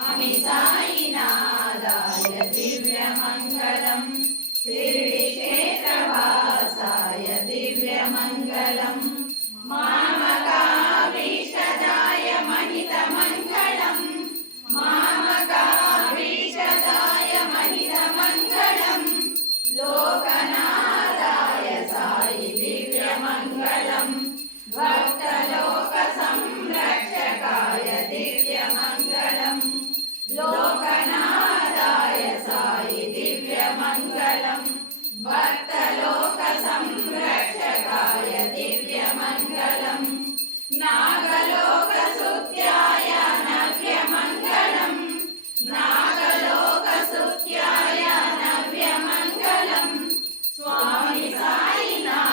స్వామి సాయినాథాయ దివ్యమంగళం. షిరిడి క్షేత్రవాసాయ దివ్యమంగళం. మామకాభీషదాయ మహితమంగళం. మామకాభీషదాయ మహితమంగళం. లోకనాథాయ సాయి దివ్యమంగళం. భక్తలోక సంరక్షకాయ దివ్యమంగళం. లోకనాథాయ సాయి దివ్య మంగళం భక్తలోక సంరక్షకాయ దివ్య మంగళం నాగలోక సుత్యాయ నవ్య మంగళం నాగలోక సుత్యాయ నవ్య మంగళం స్వామి సాయినాథ